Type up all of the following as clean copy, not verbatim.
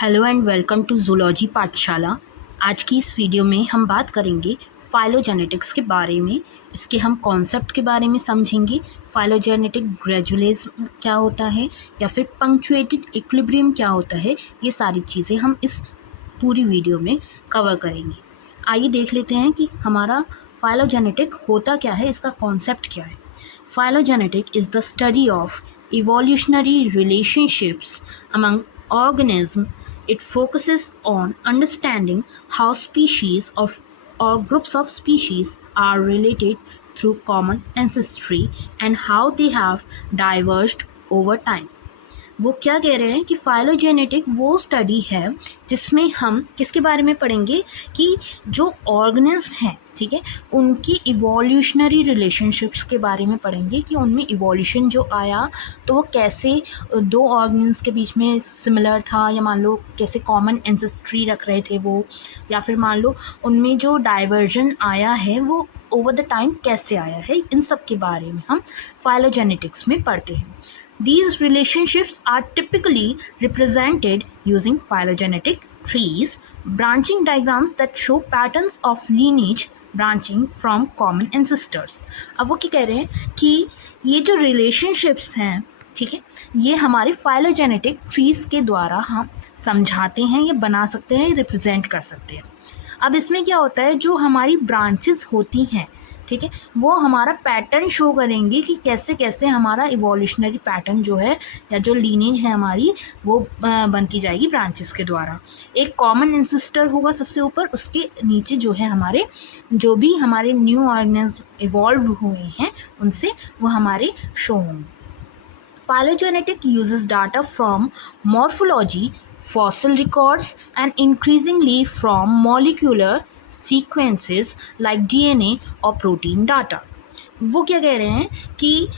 Hello and welcome to zoology Pathshala. आज की इस वीडियो में हम बात करेंगे फाइलोजेनेटिक्स के बारे में। इसके हम कॉन्सेप्ट के बारे में समझेंगे। फाइलोजेनेटिक ग्रेजुअलिज्म क्या होता है या फिर पंक्चुएटेड इक्विलिब्रियम क्या होता है, ये सारी चीज़ें हम इस पूरी वीडियो में कवर करेंगे। आइए देख लेते हैं कि हमारा फाइलोजेनेटिक होता क्या है, इसका कॉन्सेप्ट क्या है। Phylogenetic is the study of evolutionary relationships among organisms. It focuses on understanding how species of or groups of species are related through common ancestry and how they have diverged over time. वो क्या कह रहे हैं कि phylogenetic वो study है जिसमें हम किसके बारे में पढ़ेंगे कि जो ऑर्गेनिज्म हैं, ठीक है, उनकी इवोल्यूशनरी रिलेशनशिप्स के बारे में पढ़ेंगे कि उनमें इवोल्यूशन जो आया तो वो कैसे दो ऑर्गेनिज्म के बीच में सिमिलर था, या मान लो कैसे कॉमन एंसेस्ट्री रख रहे थे वो, या फिर मान लो उनमें जो डाइवर्जन आया है वो ओवर द टाइम कैसे आया है। इन सब के बारे में हम फाइलोजेनेटिक्स में पढ़ते हैं। These relationships are typically represented using phylogenetic trees, branching diagrams that show patterns of lineage branching from common ancestors. अब वो क्या कह रहे हैं कि ये जो relationships हैं, ठीक है, ये हमारे phylogenetic trees के द्वारा हम समझाते हैं, ये बना सकते हैं, रिप्रेजेंट कर सकते हैं। अब इसमें क्या होता है, जो हमारी ब्रांचेस होती हैं, ठीक है, वो हमारा पैटर्न शो करेंगे कि कैसे कैसे हमारा इवोल्यूशनरी पैटर्न जो है या जो लीनेज है हमारी वो बनती जाएगी ब्रांचेस के द्वारा। एक कॉमन एंसेस्टर होगा सबसे ऊपर, उसके नीचे जो है हमारे जो भी हमारे न्यू ऑर्गेनिज्म इवॉल्व हुए हैं उनसे वो हमारे शो होंगे। Phylogenetic uses data from morphology, fossil records, and increasingly from molecular sequences like DNA और protein data. वो क्या कह रहे हैं कि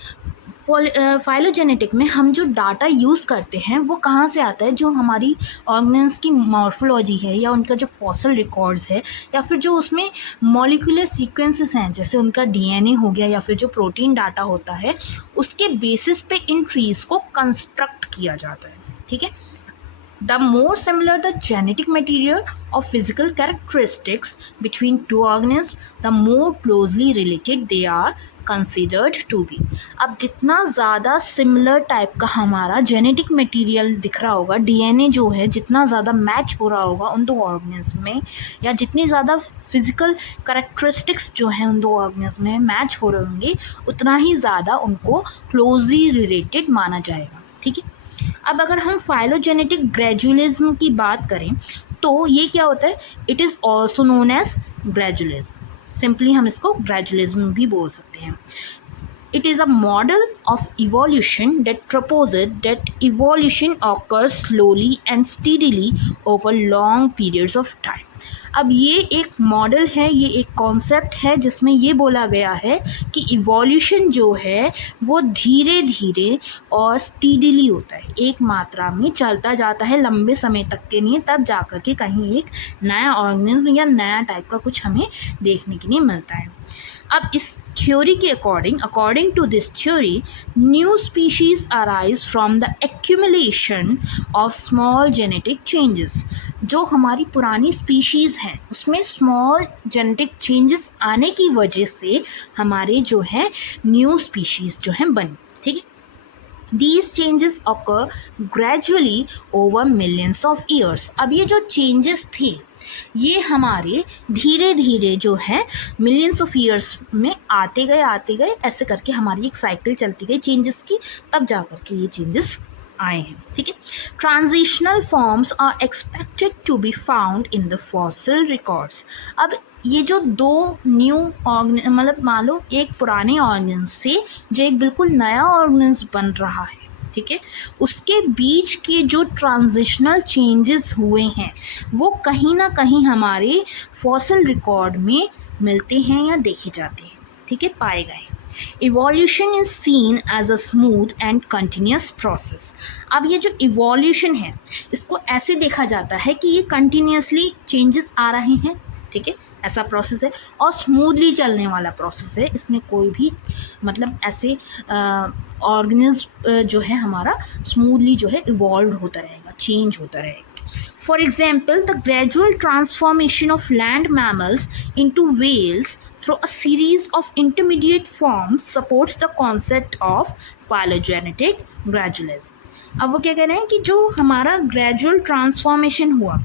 फाइलोजेनेटिक में हम जो डाटा यूज़ करते हैं वो कहाँ से आता है, जो हमारी ऑर्गेनिज्म की मॉर्फोलॉजी है या उनका जो फॉसल रिकॉर्ड्स है या फिर जो उसमें मॉलिक्यूलर सीक्वेंसेस हैं, जैसे उनका डीएनए हो गया या फिर जो प्रोटीन डाटा होता है, उसके बेसिस पे इन ट्रीज़ को कंस्ट्रक्ट किया जाता है। ठीक है, the more similar the genetic material or physical characteristics between two organisms, the more closely related they are considered to be. अब जितना ज़्यादा सिमिलर टाइप का हमारा जेनेटिक मटेरियल दिख रहा होगा, डीएनए जो है जितना ज़्यादा मैच हो रहा होगा उन दो ऑर्गेनिज्म में, या जितनी ज़्यादा फिजिकल करेक्टरिस्टिक्स जो हैं उन दो ऑर्गेनिज्म में मैच हो रहे होंगे, उतना ही ज़्यादा उनको क्लोजली रिलेटेड माना जाएगा। ठीक है, अब अगर हम फाइलोजेनेटिक ग्रेजुअलिज्म की बात करें तो ये क्या होता है, it is also known as gradualism. Simply हम इसको ग्रेजुअलिज्म भी बोल सकते हैं। It is a model of evolution that proposes that evolution occurs slowly and steadily over long periods of time. अब ये एक मॉडल है, ये एक कॉन्सेप्ट है जिसमें ये बोला गया है कि इवोल्यूशन जो है वो धीरे धीरे और स्टीडीली होता है, एक मात्रा में चलता जाता है लंबे समय तक के लिए, तब जाकर के कहीं एक नया ऑर्गेनिज्म या नया टाइप का कुछ हमें देखने के लिए मिलता है। अब इस थ्योरी के according to this theory, new species arise from the accumulation of small genetic changes. जो हमारी पुरानी स्पीशीज़ हैं उसमें स्मॉल जेनेटिक चेंजेस आने की वजह से हमारे जो है न्यू स्पीशीज़ जो हैं बनी। ठीक है, These changes occur gradually over millions of years. अब ये जो चेंजेस थे ये हमारे धीरे धीरे जो है मिलियंस ऑफ ईयर्स में आते गए, ऐसे करके हमारी एक साइकिल चलती गई चेंजेस की, तब जा कर के ये चेंजेस आए हैं। ठीक है, transitional forms are expected to be found in the fossil records. अब ये जो दो न्यू ऑर्गेनिज्म, मतलब मान लो एक पुराने ऑर्गेनिज्म से जो एक बिल्कुल नया ऑर्गेनिज्म बन रहा है, ठीक है, उसके बीच के जो ट्रांजिशनल चेंजेस हुए हैं वो कहीं ना कहीं हमारे फॉसिल रिकॉर्ड में मिलते हैं या देखे जाते हैं। ठीक है, पाए गए। Evolution is seen as a smooth and continuous process. अब ये जो इवोल्यूशन है इसको ऐसे देखा जाता है कि ये कंटिन्यूसली चेंजेस आ रहे हैं, ठीक है, ऐसा प्रोसेस है और स्मूथली चलने वाला प्रोसेस है। इसमें कोई भी मतलब ऐसे ऑर्गेनिज्म जो है हमारा स्मूथली जो है इवॉल्व होता रहेगा, चेंज होता रहेगा। For example, the gradual transformation of land mammals into whales through a series of intermediate forms supports the concept of phylogenetic gradualism. अब वो क्या कह रहे हैं कि जो हमारा ग्रेजुअल ट्रांसफॉर्मेशन हुआ,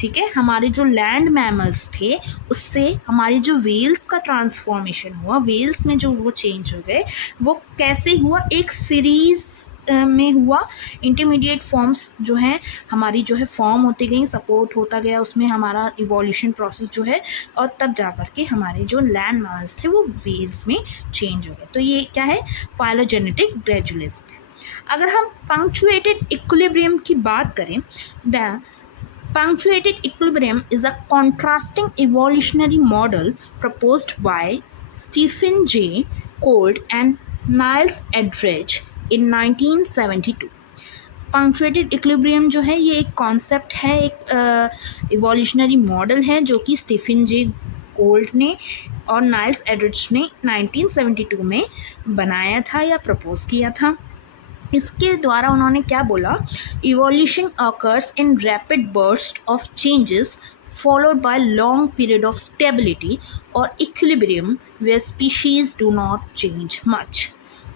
ठीक है, हमारे जो लैंड मैमल्स थे उससे हमारी जो वेल्स का ट्रांसफॉर्मेशन हुआ, वेल्स में जो वो चेंज हो गए, वो कैसे हुआ, एक सीरीज में हुआ, इंटरमीडिएट फॉर्म्स जो हैं हमारी जो है फॉर्म होती गई, सपोर्ट होता गया उसमें हमारा इवोल्यूशन प्रोसेस जो है, और तब जा कर के हमारे जो लैंड मैमल्स थे वो वेल्स में चेंज हो गए। तो ये क्या है, फाइलोजेनेटिक ग्रेजुअलिज्म है। अगर हम पंक्चुएटेड इक्विलिब्रियम की बात करें, the punctuated equilibrium is a contrasting evolutionary model proposed by Stephen J. Gould and Niles Eldredge in 1972. Punctuated equilibrium जो है ये एक कॉन्सेप्ट है, एक इवोल्यूशनरी मॉडल है जो कि स्टीफन जे गोल्ड ने और नाइल्स एल्ड्रिज ने 1972 में बनाया था या प्रपोज किया था। इसके द्वारा उन्होंने क्या बोला, evolution occurs in rapid burst of changes followed by long period of stability और equilibrium where species do not change much.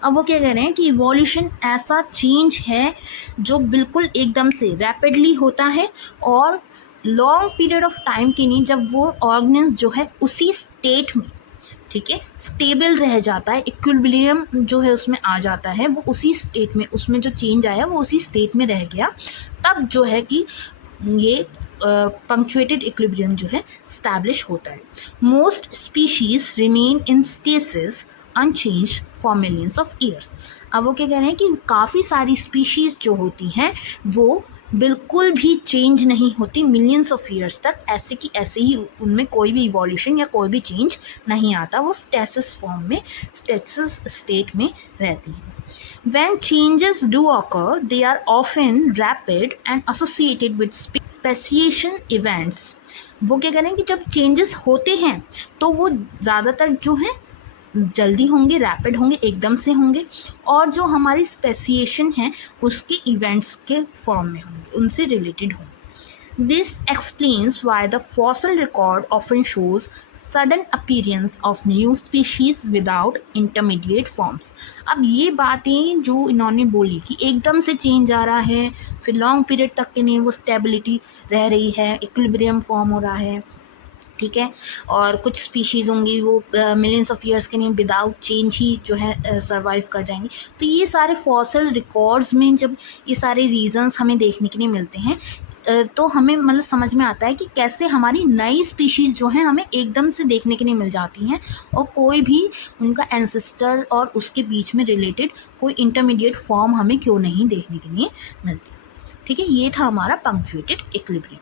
अब वो क्या कह रहे हैं कि इवोल्यूशन ऐसा चेंज है जो बिल्कुल एकदम से रैपिडली होता है और लॉन्ग पीरियड ऑफ टाइम के लिए, जब वो ऑर्गेनिज्म जो है उसी स्टेट में, ठीक है, स्टेबल रह जाता है, इक्विलिब्रियम जो है उसमें आ जाता है, वो उसी स्टेट में, उसमें जो चेंज आया वो उसी स्टेट में रह गया, तब जो है कि ये पंक्चुएटेड इक्विलिब्रियम जो है स्टैब्लिश होता है। Most species remain in stasis unchanged for millions of years. अब वो क्या कह रहे हैं कि काफ़ी सारी स्पीशीज़ जो होती हैं वो बिल्कुल भी चेंज नहीं होती मिलियंस ऑफ ईयर्स तक, ऐसे कि ऐसे ही उनमें कोई भी इवोल्यूशन या कोई भी चेंज नहीं आता, वो स्टेसिस फॉर्म में, स्टेसिस स्टेट में रहती हैं। When changes do occur, they are often rapid and associated with speciation events. वो क्या कह रहे हैं कि जब चेंजेस होते हैं तो वो ज़्यादातर जो हैं जल्दी होंगे, रैपिड होंगे, एकदम से होंगे, और जो हमारी स्पेसिएशन है उसके इवेंट्स के फॉर्म में होंगे, उनसे रिलेटेड होंगे। This explains why the fossil record often shows sudden appearance of new species without intermediate forms. अब ये बातें जो इन्होंने बोली कि एकदम से चेंज आ रहा है, फिर लॉन्ग पीरियड तक के लिए वो स्टेबिलिटी रह रही है, इक्विलिब्रियम फॉर्म हो रहा है, ठीक है, और कुछ स्पीशीज़ होंगी वो मिलियंस ऑफ ईयर्स के लिए विदाउट चेंज ही जो है सर्वाइव कर जाएंगी। तो ये सारे फॉसल रिकॉर्ड्स में जब ये सारे रीजंस हमें देखने के लिए मिलते हैं तो हमें मतलब समझ में आता है कि कैसे हमारी नई स्पीशीज़ जो हैं हमें एकदम से देखने के लिए मिल जाती हैं और कोई भी उनका एंसेस्टर और उसके बीच में रिलेटेड कोई इंटरमीडिएट फॉर्म हमें क्यों नहीं देखने के लिए मिलती, ठीक है। ये था हमारा पंक्चुएटेड इक्विलिब्रियम।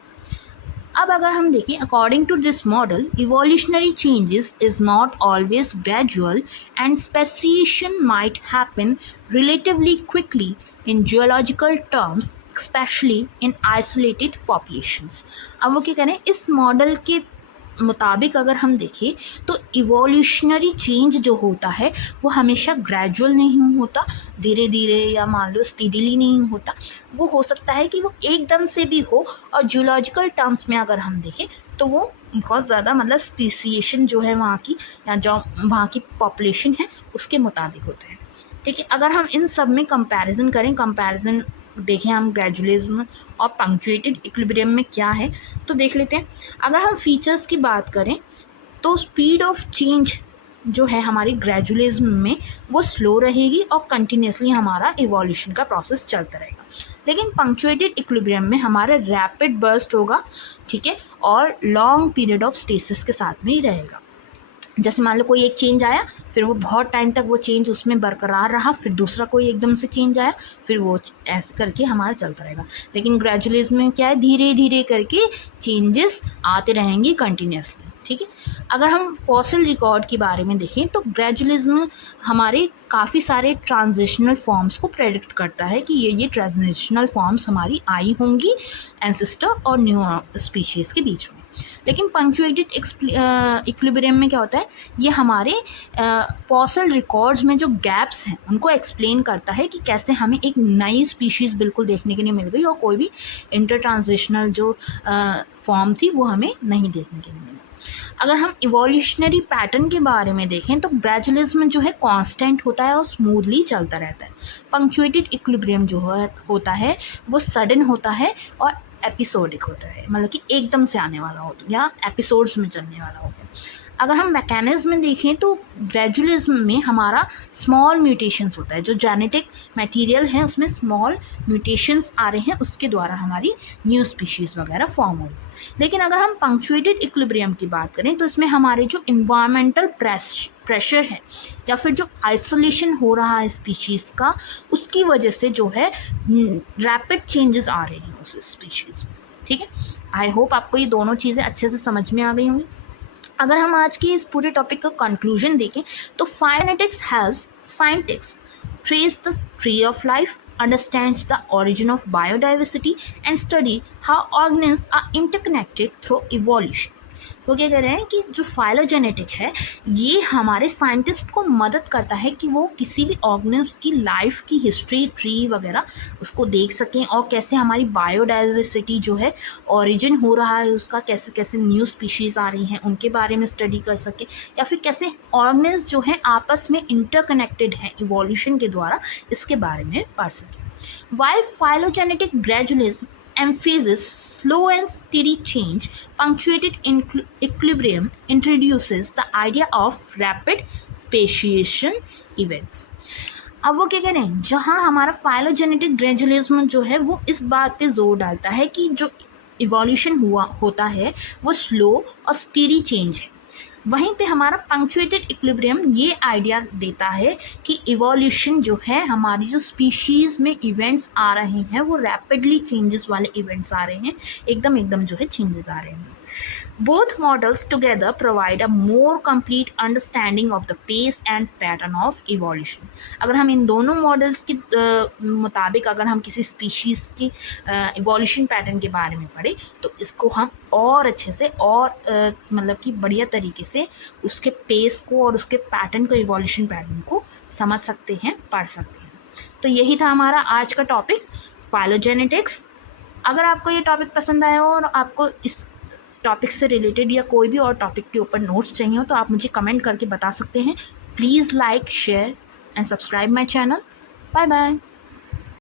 अब अगर हम देखें, according to this model, evolutionary changes is not always gradual and speciation might happen relatively quickly in geological terms, especially in isolated populations. अब वो क्या करें, इस मॉडल के मुताबिक अगर हम देखें तो इवोल्यूशनरी चेंज जो होता है वो हमेशा ग्रेजुअल नहीं होता, धीरे धीरे या मान लो स्टीडीली नहीं होता, वो हो सकता है कि वो एकदम से भी हो, और जियोलॉजिकल टर्म्स में अगर हम देखें तो वो बहुत ज़्यादा मतलब स्पीसीएशन जो है वहाँ की या जो वहाँ की पॉपुलेशन है उसके मुताबिक होता है, ठीक है। अगर हम इन सब में कंपैरिजन करें, कंपैरिजन देखें हम ग्रेजुअलिज्म और पंक्चुएटेड इक्विलिब्रियम में क्या है, तो देख लेते हैं। अगर हम फीचर्स की बात करें तो स्पीड ऑफ चेंज जो है हमारी ग्रेजुअलिज्म में वो स्लो रहेगी और कंटिन्यूसली हमारा इवोल्यूशन का प्रोसेस चलता रहेगा, लेकिन पंक्चुएटेड इक्विलिब्रियम में हमारा रैपिड बर्स्ट होगा, ठीक है, और लॉन्ग पीरियड ऑफ स्टेसिस के साथ में ही रहेगा। जैसे मान लो कोई एक चेंज आया, फिर वो बहुत टाइम तक वो चेंज उसमें बरकरार रहा, फिर दूसरा कोई एकदम से चेंज आया, फिर वो ऐसे करके हमारा चलता रहेगा। लेकिन ग्रेजुअलिज्म में क्या है, धीरे धीरे करके चेंजेस आते रहेंगे कंटिन्यूसली, ठीक है। अगर हम फॉसिल रिकॉर्ड के बारे में देखें तो ग्रेजुअलिज्म हमारे काफ़ी सारे ट्रांजिशनल फॉर्म्स को प्रेडिक्ट करता है कि ये ट्रांजिशनल फॉर्म्स हमारी आई होंगी एंसेस्टर और न्यू स्पीशीज़ के बीच में। लेकिन पंक्चुएटेड इक्विलिब्रियम में क्या होता है, ये हमारे फॉसल रिकॉर्ड्स में जो गैप्स हैं उनको एक्सप्लेन करता है कि कैसे हमें एक नई स्पीशीज़ बिल्कुल देखने के लिए मिल गई और कोई भी इंटर ट्रांजिशनल जो फॉर्म थी वो हमें नहीं देखने के लिए मिली। अगर हम इवोल्यूशनरी पैटर्न के बारे में देखें तो ग्रेजुअलिज्म जो है कांस्टेंट होता है और स्मूथली चलता रहता है। पंक्चुएटेड इक्विलिब्रियम जो होता है वो सडन होता है और एपिसोडिक होता है, मतलब कि एकदम से आने वाला होता है या एपिसोड्स में चलने वाला होता है। अगर हम मैकेनिज्म में देखें तो ग्रेजुअलिज्म में हमारा स्मॉल म्यूटेशंस होता है, जो जेनेटिक मटेरियल है उसमें स्मॉल म्यूटेशंस आ रहे हैं, उसके द्वारा हमारी न्यू स्पीशीज़ वगैरह फॉर्म हो। लेकिन अगर हम पंक्चुएटेड इक्विलिब्रियम की बात करें तो इसमें हमारे जो इन्वायरमेंटल प्रेशर है या फिर जो आइसोलेशन हो रहा है स्पीशीज़ का, उसकी वजह से जो है रैपिड चेंजेस आ रहे हैं उस स्पीशीज़ में। ठीक है, आई होप आपको ये दोनों चीज़ें अच्छे से समझ में आ गई होंगी। अगर हम आज की इस पूरे टॉपिक का कंक्लूजन देखें तो phylogenetics helps scientists trace the tree of life, understands the origin of biodiversity, and study how organisms are interconnected through evolution. वो क्या कह रहे हैं कि जो फाइलोजेनेटिक है ये हमारे साइंटिस्ट को मदद करता है कि वो किसी भी ऑर्गेनिज्म की लाइफ की हिस्ट्री ट्री वगैरह उसको देख सकें और कैसे हमारी बायोडाइवर्सिटी जो है ओरिजिन हो रहा है उसका, कैसे कैसे न्यू स्पीशीज़ आ रही हैं उनके बारे में स्टडी कर सकें, या फिर कैसे ऑर्गेनिज्म जो हैं आपस में इंटरकनेक्टेड हैं इवोल्यूशन के द्वारा, इसके बारे में पढ़ सकें। While phylogenetic gradualism emphasizes slow and steady change, punctuated equilibrium introduces the idea of rapid speciation events. अब वो क्या कह रहे हैं, जहाँ हमारा फाइलोजेनेटिक ग्रेजुअलिज्म जो है वो इस बात पे जोर डालता है कि जो इवोल्यूशन होता है वो स्लो और स्टेडी चेंज है, वहीं पे हमारा पंक्चुएटेड इक्विलिब्रियम ये आइडिया देता है कि इवोल्यूशन जो है हमारी जो स्पीशीज़ में इवेंट्स आ रहे हैं वो रैपिडली चेंजेस वाले इवेंट्स आ रहे हैं, एकदम जो है चेंजेस आ रहे हैं। Both models together provide a more complete understanding of the pace and pattern of evolution. अगर हम इन दोनों मॉडल्स के मुताबिक अगर हम किसी स्पीशीज़ की इवोल्यूशन पैटर्न के बारे में पढ़ें तो इसको हम और अच्छे से और मतलब कि बढ़िया तरीके से उसके पेस को और उसके पैटर्न को, इवोल्यूशन पैटर्न को समझ सकते हैं, पढ़ सकते हैं। तो यही था हमारा आज का टॉपिक फाइलोजेनेटिक्स। अगर आपको ये टॉपिक पसंद आया हो और आपको इस टॉपिक से रिलेटेड या कोई भी और टॉपिक के ऊपर नोट्स चाहिए हो तो आप मुझे कमेंट करके बता सकते हैं। Please like, share and subscribe my channel. Bye bye.